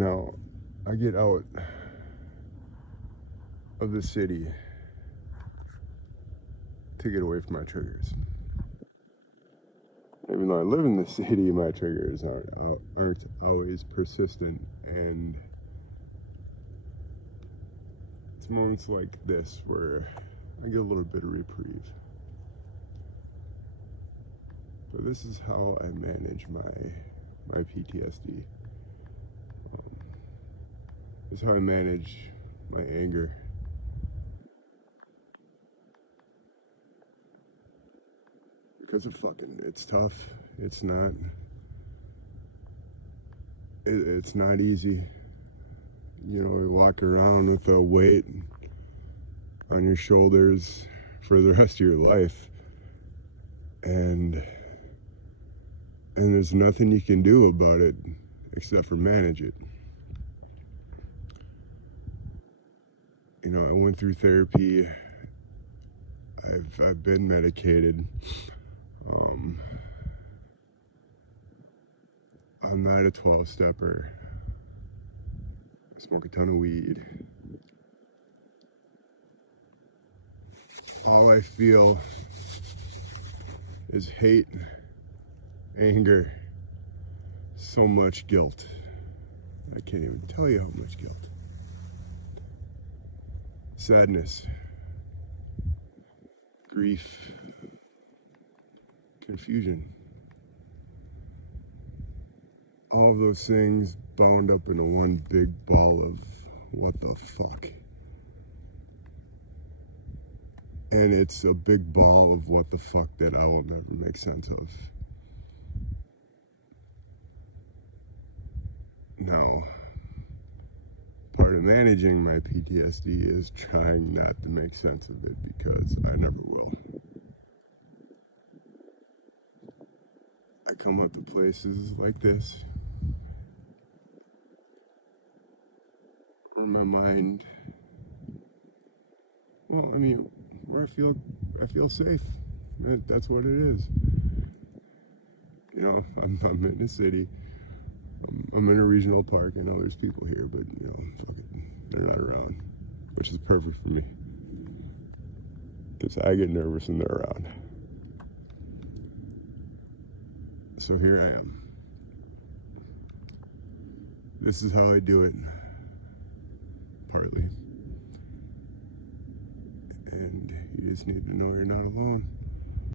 Now, I get out of the city to get away from my triggers. Even though I live in the city, my triggers aren't always persistent, and it's moments like this where I get a little bit of reprieve. But this is how I manage my PTSD. This is how I manage my anger. Because it's tough. It's not easy. You know, you walk around with a weight on your shoulders for the rest of your life. And there's nothing you can do about it except for manage it. You know, I went through therapy. I've been medicated. I'm not a 12-stepper. I smoke a ton of weed. All I feel is hate, anger, so much guilt. I can't even tell you how much guilt. Sadness, grief, confusion. All of those things bound up into one big ball of what the fuck. And it's a big ball of what the fuck that I will never make sense of. Now, part of managing my PTSD is trying not to make sense of it, because I never will. I come up to places like this where my mind, where I feel safe. That's what it is. You know, I'm in the city. I'm in a regional park. I know there's people here, but you know, fuck it, they're not around, which is perfect for me, because I get nervous when they're around. So here I am. This is how I do it, partly. And you just need to know you're not alone.